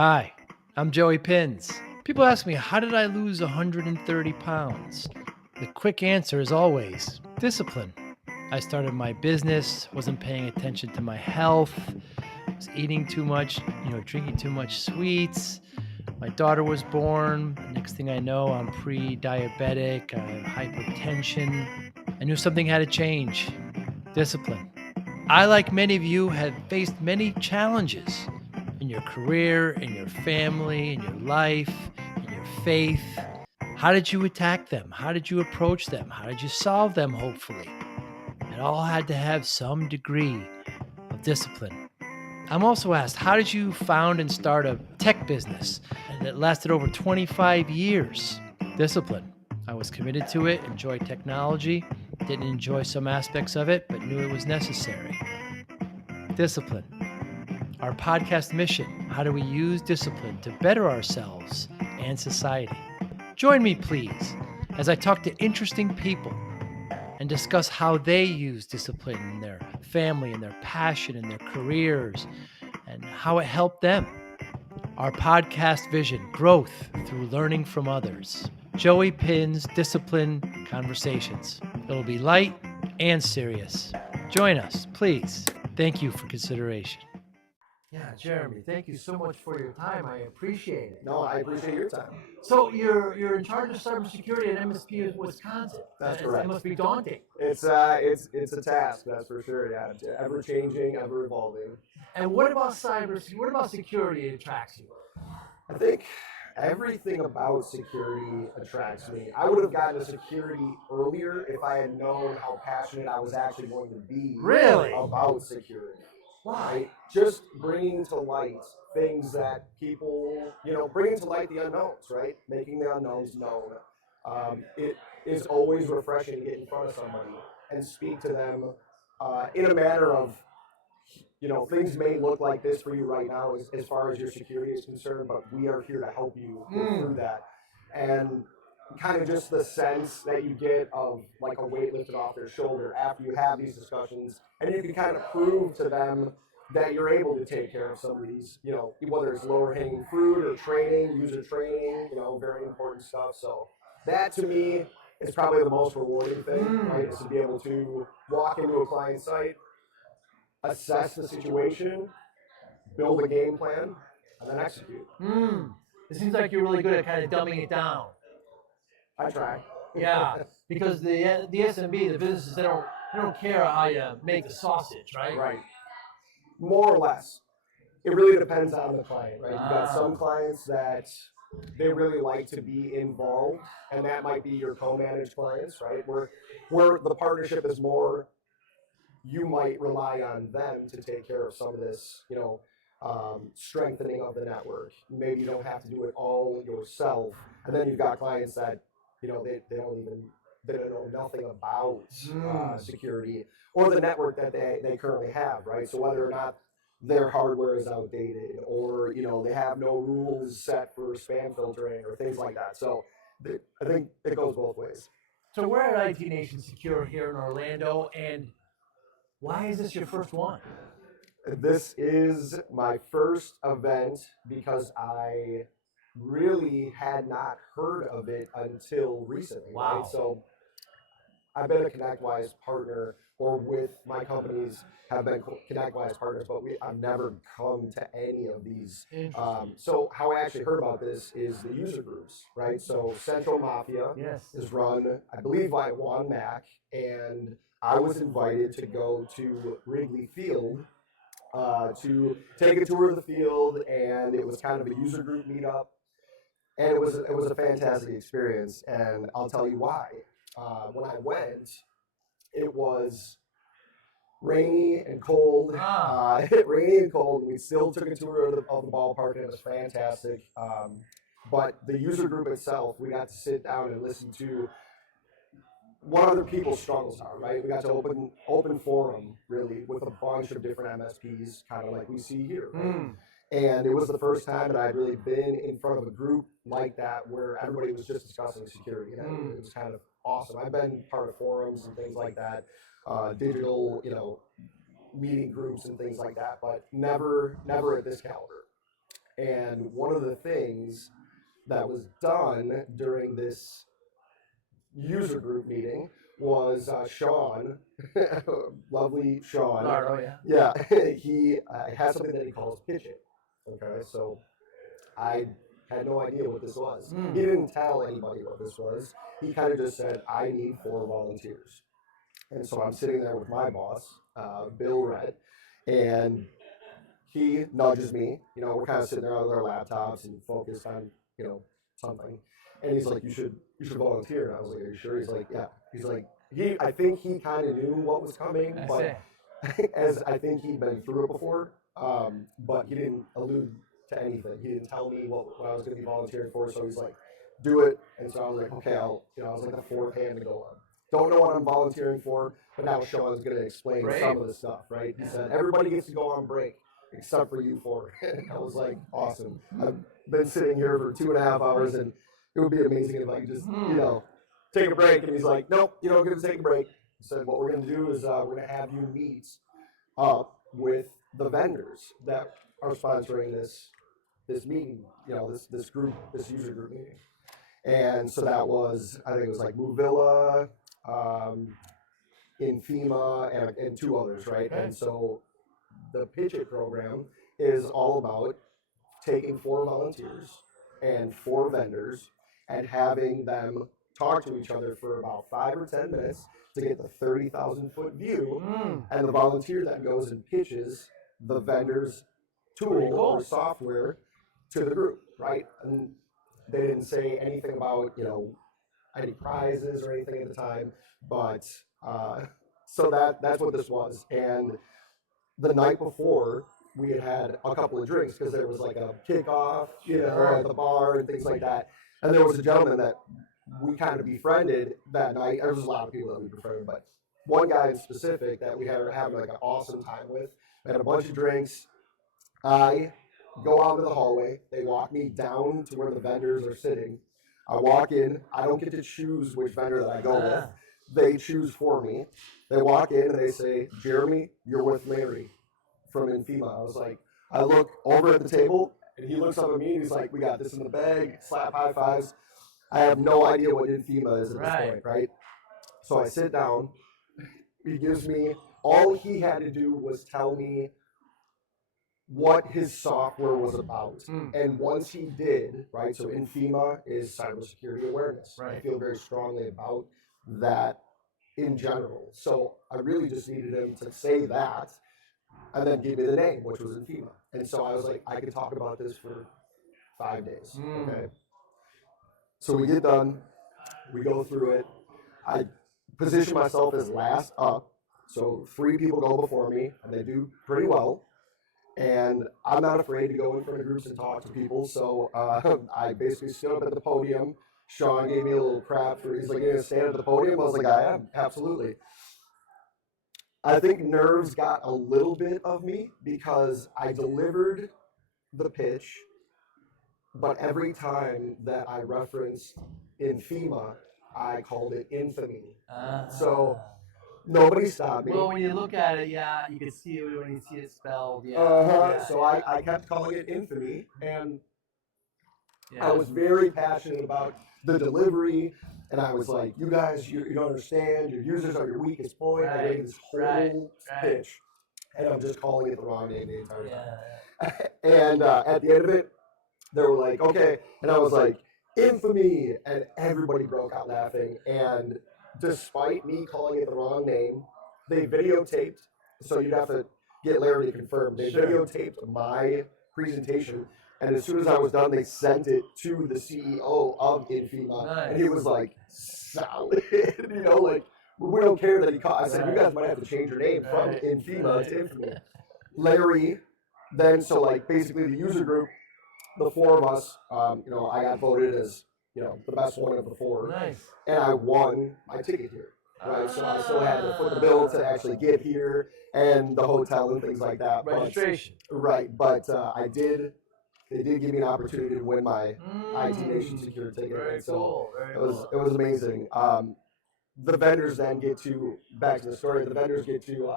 Hi, I'm Joey Pinz. People ask me, how did I lose 130 pounds? The quick answer is always discipline. I started my business, wasn't paying attention to my health, was eating too much, drinking too much sweets. My daughter was born. Next thing I know, I'm pre-diabetic, I have hypertension. I knew something had to change. Discipline. I, like many of you, have faced many challenges in your career, in your family, in your life, in your faith. How did you attack them? How did you approach them? How did you solve them, hopefully? It all had to have some degree of discipline. I'm also asked, how did you found and start a tech business that lasted over 25 years? Discipline. I was committed to it, enjoyed technology, didn't enjoy some aspects of it, but knew it was necessary. Discipline. Our podcast mission: how do we use discipline to better ourselves and society? Join me, please, as I talk to interesting people and discuss how they use discipline in their family, in their passion, in their careers, and how it helped them. Our podcast vision: growth through learning from others. Joey Pinz Discipline Conversations. It'll be light and serious. Join us, please. Thank you for consideration. Yeah, Jeremy, thank you so much for your time. I appreciate it. No, I appreciate your time. So you're in charge of cybersecurity at MSP of Wisconsin. That's correct. It must be daunting. It's a task, that's for sure. Yeah, ever changing, ever evolving. And what about cybersecurity? What about security attracts you? I think everything about security attracts me. I would have gotten to security earlier if I had known how passionate I was actually going to be Really? about security. Why? Right? Just bringing to light things that people, bringing to light the unknowns, right? Making the unknowns known. It is always refreshing to get in front of somebody and speak to them in a manner of, things may look like this for you right now as far as your security is concerned, but we are here to help you go through that. And kind of just the sense that you get of like a weight lifted off their shoulder after you have these discussions, and you can kind of prove to them that you're able to take care of some of these, whether it's lower hanging fruit or training, user training, very important stuff. So that to me is probably the most rewarding thing, right? Is to be able to walk into a client site, assess the situation, build a game plan, and then execute. It seems like you're really good at kind of dumbing it down. I try. Yeah, because the SMB, the businesses, they don't care how you make the sausage, right? Right. More or less. It really depends on the client, right? You've got some clients that they really like to be involved, and that might be your co-managed clients, right? Where the partnership is more, you might rely on them to take care of some of this, strengthening of the network. Maybe you don't have to do it all yourself. And then you've got clients that, they don't know nothing about security or the network that they currently have, right? So whether or not their hardware is outdated, or they have no rules set for spam filtering or things like that. So I think it goes both ways. So we're at IT Nation Secure here in Orlando, and why is this your first one? This is my first event because I really had not heard of it until recently. Wow. Right? So I've been a ConnectWise partner, or with my companies have been ConnectWise partners, but I've never come to any of these. So how I actually heard about this is the user groups, right? So Central Mafia is run, I believe, by Juan Mac, and I was invited to go to Wrigley Field to take a tour of the field, and it was kind of a user group meetup, and it was a fantastic experience, and I'll tell you why. When I went, it was rainy and cold. Rainy and cold. We still took a tour of the ballpark, and it was fantastic. But the user group itself, we got to sit down and listen to what other people's struggles are, right? We got to open forum, really, with a bunch of different MSPs, kind of like we see here, right? And it was the first time that I'd really been in front of a group like that where everybody was just discussing security, and it was kind of awesome. I've been part of forums and things like that, digital, meeting groups and things like that, but never at this caliber. And one of the things that was done during this user group meeting was Sean, lovely Sean. Oh, yeah. Yeah, he has something that he calls pitch it. Okay, so I had no idea what this was. He didn't tell anybody what this was. He kind of just said, I need 4 volunteers. And so I'm sitting there with my boss, Bill Red, and he nudges me. You know, we're kind of sitting there on our laptops and focused on, you know, something. And he's like, you should volunteer. And I was like, are you sure? He's like, yeah. He's like, I think he kind of knew what was coming, but as I think he'd been through it before, but he didn't allude to anything. He didn't tell me what I was going to be volunteering for. So he's like, do it. And so I was like, okay, I was like the 4th hand to go on. Don't know what I'm volunteering for, but now Sean's going to explain some of the stuff, right? He said, everybody gets to go on break except for you 4. And I was like, awesome. I've been sitting here for 2.5 hours, and it would be amazing if I could just, take a break. And he's like, nope, you don't get to take a break. He said, what we're going to do is we're going to have you meet up with the vendors that are sponsoring this meeting, this group, this user group meeting. And so that was, I think it was like Movilla, Infima, and 2 others, right? And so the Pitch It program is all about taking 4 volunteers and 4 vendors and having them talk to each other for about 5 or 10 minutes to get the 30,000-foot view. And the volunteer then goes and pitches the vendor's tool or software to the group, right? And they didn't say anything about, any prizes or anything at the time, but so that's what this was. And the night before, we had a couple of drinks because there was like a kickoff, at the bar and things like that. And there was a gentleman that we kind of befriended that night. There was a lot of people that we befriended, but one guy in specific that we had having like an awesome time with. We had a bunch of drinks. I go out to the hallway. They walk me down to where the vendors are sitting. I walk in. I don't get to choose which vendor that I go with. They choose for me. They walk in and they say, Jeremy, you're with Larry from Infima. I was like, I look over at the table and he looks up at me and he's like, we got this in the bag, slap high fives. I have no idea what Infima is at this point, right? So I sit down. He gives me, all he had to do was tell me what his software was about. And once he did, right, so Infima is cybersecurity awareness. I feel very strongly about that in general. So I really just needed him to say that and then give me the name, which was Infima. And so I was like, I could talk about this for 5 days. Okay. So we get done, we go through it. I position myself as last up. So 3 people go before me and they do pretty well. And I'm not afraid to go in front of groups and talk to people. So I basically stood up at the podium. Sean gave me a little crap for, he's like, you're going to stand at the podium? I was like, I am, absolutely. I think nerves got a little bit of me because I delivered the pitch, but every time that I referenced Infima, I called it infamy. So nobody stopped me. Well, when you look at it, yeah, you can see it when you see it spelled. So I kept calling it infamy, and I was very passionate about the delivery, and I was like, you guys, you don't understand, your users are your weakest point. I made this whole pitch, and I'm just calling it the wrong name the entire time. And at the end of it, they were like, okay, and I was like, infamy, and everybody broke out laughing, and despite me calling it the wrong name, they videotaped, so you'd have to get Larry to confirm, they videotaped my presentation, and as soon as I was done, they sent it to the CEO of Infima, and he was like, solid, like, we don't care that he called. I said, you guys might have to change your name from Infima to Infamy. Larry, then, so like, basically the user group, the 4 of us, I got voted as, the best one of the 4. And I won my ticket here, right? So I still had to foot the bill to actually get here and the hotel and things like that. Registration. But they did give me an opportunity to win my IT Nation Secure ticket. Very cool. It was amazing. The vendors then get to, back to the story, the vendors get to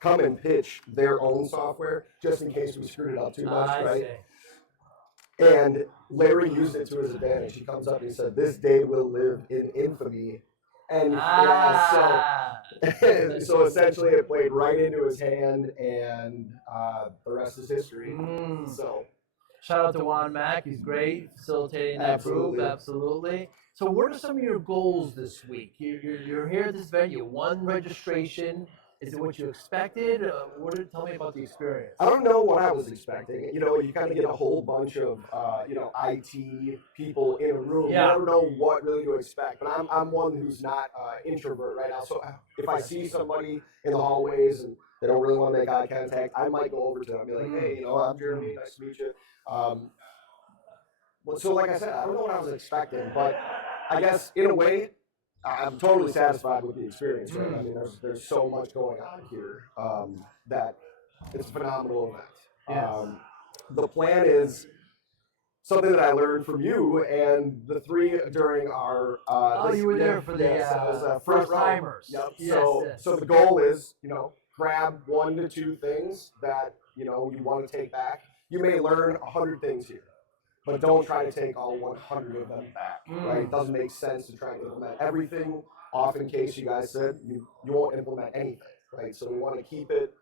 come and pitch their own software just in case we screwed it up too much, right? And Larry used it to his advantage. He comes up and he said, "This day will live in infamy." And so essentially it played right into his hand, and the rest is history. So shout out to Juan Mack. He's great facilitating that group. Absolutely. So what are some of your goals this week? You're here at this event. You won registration. Is it what you expected? Tell me about the experience. I don't know what I was expecting. You know, you kind of get a whole bunch of, IT people in a room. Yeah. You never know what really to expect. But I'm one who's not introvert right now. So if I see somebody in the hallways and they don't really want to make eye contact, I might go over to them and be like, "Hey, I'm Jeremy. Nice to meet you." So like I said, I don't know what I was expecting, but I guess in a way, I'm totally satisfied with the experience. Right? I mean, there's so much going on here that it's a phenomenal event. The plan is something that I learned from you and the three during our. You were there for the first timers. Yep. Yes, So the goal is, grab 1 to 2 things that you want to take back. You may learn 100 things here, but don't try to take all 100 of them back, right? It doesn't make sense to try to implement everything off in case you guys said you won't implement anything, right? So we want to keep it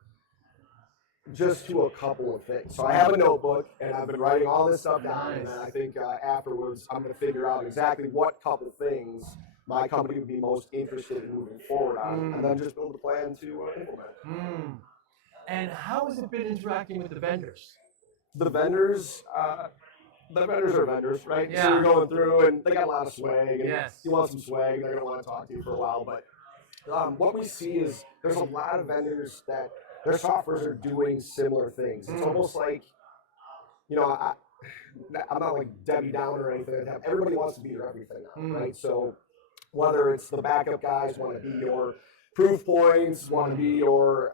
just to a couple of things. So I have a notebook, and I've been writing all this stuff down, and I think afterwards I'm going to figure out exactly what couple things my company would be most interested in moving forward on, and then just build a plan to implement. And how has it been interacting with the vendors? The vendors are vendors, right? Yeah. So you're going through, and they got a lot of swag, and Yes. you want some swag, they're going to want to talk to you for a while. But what we see is there's a lot of vendors that their softwares are doing similar things. It's almost like, I'm not like Debbie Downer or anything like that. Everybody wants to be your everything now, right? So whether it's the backup guys want to be your proof points, want to be your,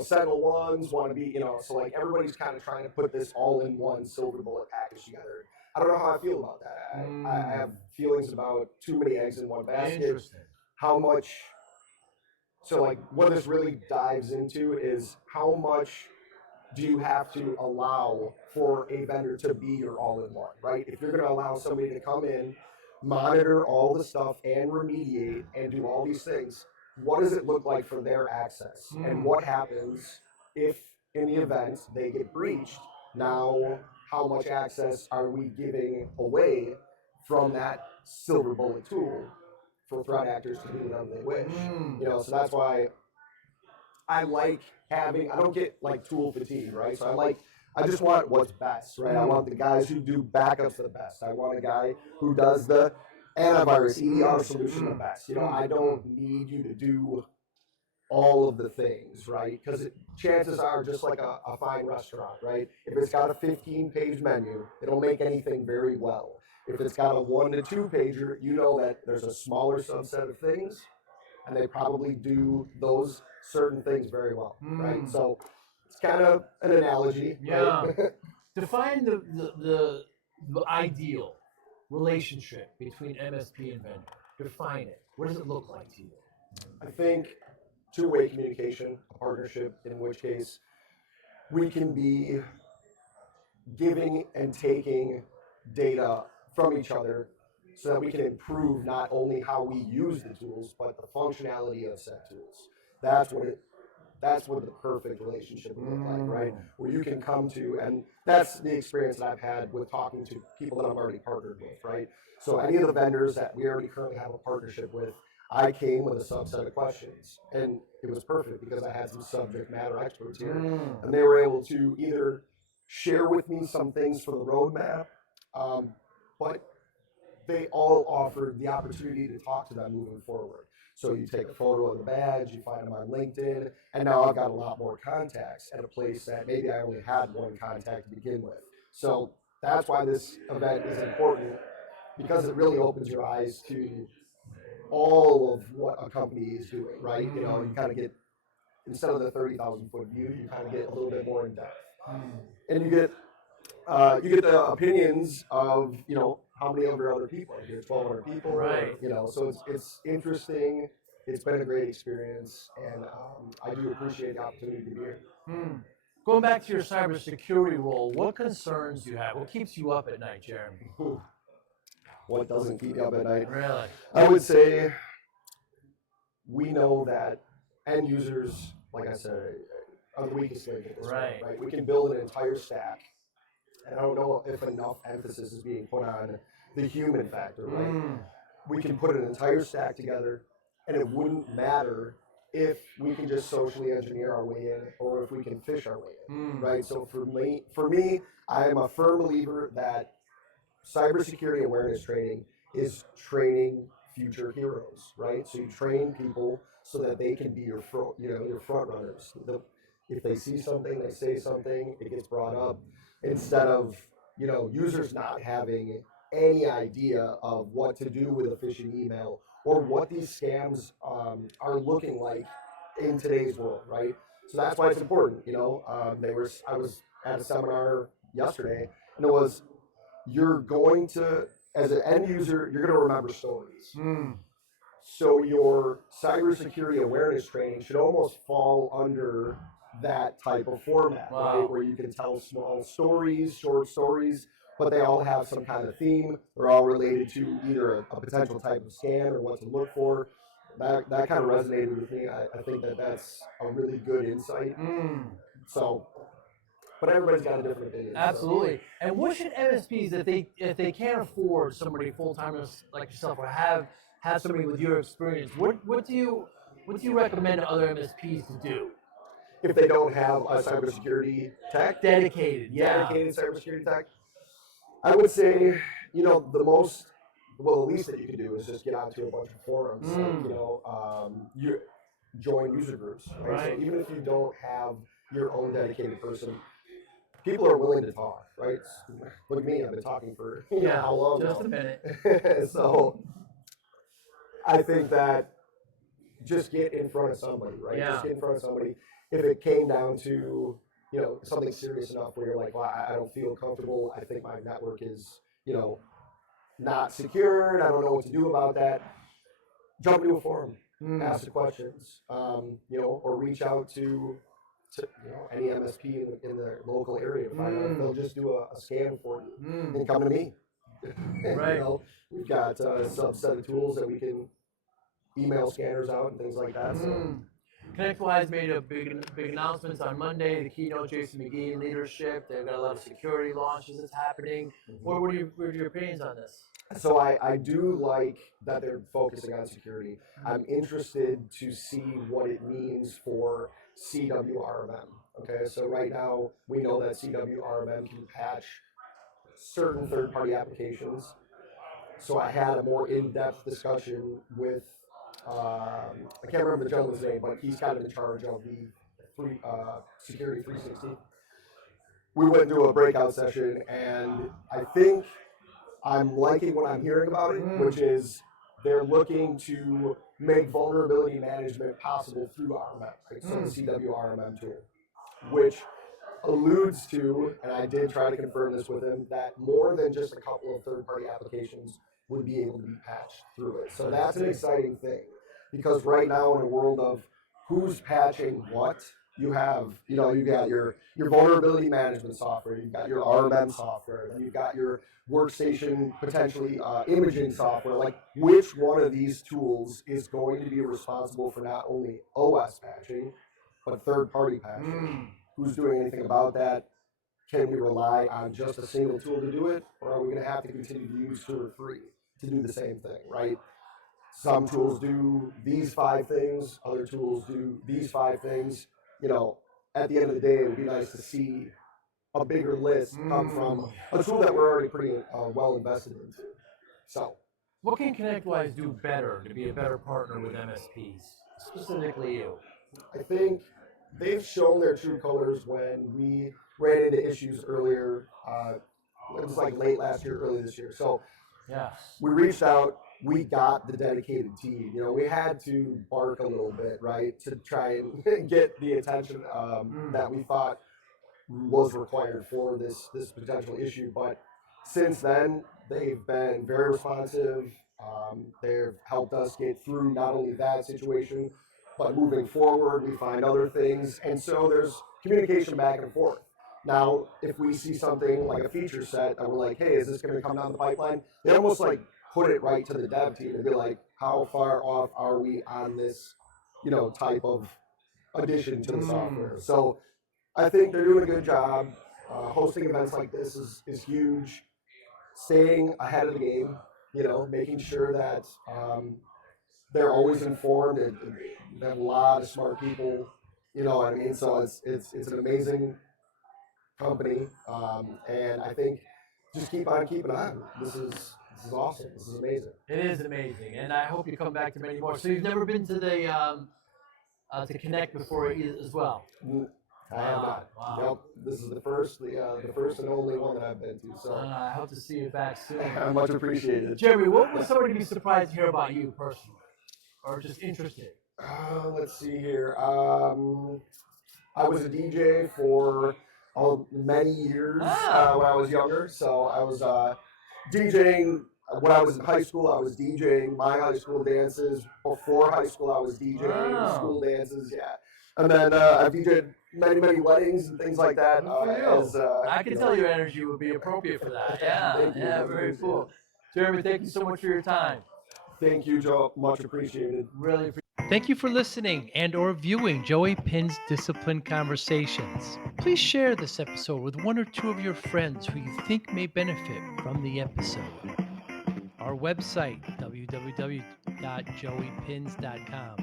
Sentinel ones, want to be, so like everybody's kind of trying to put this all in one silver bullet package together. I don't know how I feel about that. I have feelings about too many eggs in one basket. Interesting. So like what this really dives into is how much do you have to allow for a vendor to be your all-in-one, right? If you're going to allow somebody to come in, monitor all the stuff and remediate and do all these things, what does it look like for their access? And what happens if in the event they get breached? Now, how much access are we giving away from that silver bullet tool for threat actors to do whatever they wish? So that's why I like having, I don't get like tool fatigue, right? So I just want what's best, right? I want the guys who do backups the best. I want a guy who does the antivirus EDR solution the best. I don't need you to do all of the things, right? Because chances are, just like a fine restaurant, right? If it's got a 15-page menu, it'll make anything very well. If it's got a 1 to 2 pager, you know that there's a smaller subset of things, and they probably do those certain things very well, right? So it's kind of an analogy. Yeah. Right? Define the ideal relationship between MSP and vendor. Define it. What does it look like to you? I think two-way communication, a partnership, in which case we can be giving and taking data from each other so that we can improve not only how we use the tools, but the functionality of said tools. That's what the perfect relationship would look like, right? Where you can come to, and that's the experience that I've had with talking to people that I've already partnered with, right? So any of the vendors that we already currently have a partnership with, I came with a subset of questions, and it was perfect because I had some subject matter experts here, and they were able to either share with me some things for the roadmap, but they all offered the opportunity to talk to them moving forward. So you take a photo of the badge, you find them on LinkedIn, and now I've got a lot more contacts at a place that maybe I only had one contact to begin with. So that's why this event is important, because it really opens your eyes to all of what a company is doing, right? You kind of get, instead of the 30,000 foot view, you kind of get a little bit more in depth. And you get the opinions of, how many of your other people are here, 1,200 people, right? So it's interesting. it's been a great experience, and I do appreciate the opportunity to be here. Going back to your cybersecurity role, what concerns do you have? What keeps you up at night, Jeremy? What doesn't keep me up at night? Really? I would say we know that end users, like I said, are the weakest link at this point, right? We can build an entire stack, and I don't know if enough emphasis is being put on the human factor, right? We can put an entire stack together, and it wouldn't matter if we can just socially engineer our way in or if we can fish our way in, right? So for me, I am a firm believer that cybersecurity awareness training is training future heroes, right? So you train people so that they can be your front runners. If they see something, they say something, it gets brought up, instead of users not having any idea of what to do with a phishing email or what these scams are looking like in today's world, right? So that's why it's important. I was at a seminar yesterday, and it was, you're going to, as an end user, you're going to remember stories. So your cybersecurity awareness training should almost fall under that type of format, right? Where you can tell small stories, short stories, but they all have some kind of theme. They're all related to either a potential type of scan or what to look for. That kind of resonated with me. I think that's a really good insight. So, but everybody's got a different opinion. Absolutely. So. And what should MSPs, if they can't afford somebody full time like yourself, or have somebody with your experience, what do you recommend to other MSPs to do? If they don't have a cybersecurity tech, dedicated cybersecurity tech, I would say, the least that you can do is just get onto a bunch of forums, you join user groups, right? So even if you don't have your own dedicated person, people are willing to talk, right? Look at me, I've been talking for how long? Just a minute. So I think that just get in front of somebody, right? Just get in front of somebody. If it came down to, something serious enough where you're like, well, I don't feel comfortable, I think my network is, not secured, I don't know what to do about that, jump into a forum, ask the questions, or reach out to any MSP in the local area. Find out if they'll just do a scan for you and come to me. Right. We've got a subset of tools that we can email scanners out and things like that. So. ConnectWise made a big announcements on Monday. The keynote, Jason McGee in leadership. They've got a lot of security launches that's happening. What are your opinions on this? So I do like that they're focusing on security. I'm interested to see what it means for CWRMM. Okay, so right now we know that CWRMM can patch certain third-party applications. So I had a more in-depth discussion with, I can't remember the gentleman's name, but he's kind of in charge of the Security 360. We went into a breakout session, and I think I'm liking what I'm hearing about it, which is they're looking to make vulnerability management possible through RMM, right? So the CWRMM tool, which alludes to, and I did try to confirm this with him, that more than just a couple of third-party applications would be able to be patched through it. So that's an exciting thing, because right now in a world of who's patching what, you have, you've got your vulnerability management software, you've got your RMM software, then you've got your workstation, potentially imaging software. Like, which one of these tools is going to be responsible for not only OS patching, but third-party patching? Who's doing anything about that? Can we rely on just a single tool to do it, or are we going to have to continue to use 2 or 3 to do the same thing, right? Some tools do these 5 things, other tools do these 5 things. At the end of the day, it would be nice to see a bigger list come from a tool that we're already pretty well invested into. So, what can ConnectWise do better to be a better partner with MSPs, specifically you? I think they've shown their true colors when we ran into issues earlier. It was like late last year, early this year. So, we reached out. We got the dedicated team. We had to bark a little bit, right, to try and get the attention that we thought was required for this potential issue. But since then, they've been very responsive. They've helped us get through not only that situation, but moving forward, we find other things. And so there's communication back and forth. Now, if we see something like a feature set that we're like, hey, is this going to come down the pipeline? They almost like put it right to the dev team and be like, how far off are we on this, type of addition to the software? So I think they're doing a good job. Hosting events like this is huge. Staying ahead of the game, making sure that they're always informed, and they have a lot of smart people. You know what I mean? So it's an amazing company, and I think just keep on keeping on. This is awesome. This is amazing. It is amazing, and I hope you come back to many more. So you've never been to the to Connect before as well? I have not. Wow. Yep, this is the first and only one that I've been to. So I hope to see you back soon. much appreciated. Jeremy, what would somebody be surprised to hear about you personally, or just interested? Let's see here. I was a DJ for many years when I was younger. So I was DJing when I was in high school. I was DJing my high school dances. Before high school, I was DJing school dances. Yeah. And then I've DJed many weddings and things like that. I can tell your energy would be appropriate for that. Yeah, very cool. Jeremy, thank you so much for your time. Thank you, Joe. Much appreciated. Really appreciate. Thank you for listening and or viewing Joey Pinz Discipline Conversations. Please share this episode with one or two of your friends who you think may benefit from the episode. Our website, www.joeypinz.com.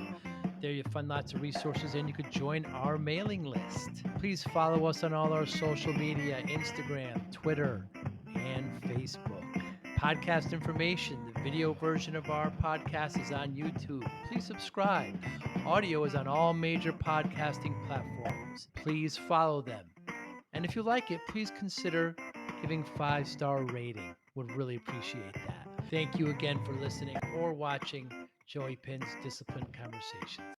There you'll find lots of resources and you could join our mailing list. Please follow us on all our social media, Instagram, Twitter, and Facebook. Podcast information, the video version of our podcast is on YouTube. Please subscribe. Audio is on all major podcasting platforms. Please follow them. And if you like it, please consider giving 5-star rating. Would really appreciate that. Thank you again for listening or watching Joey Pinz Discipline Conversations.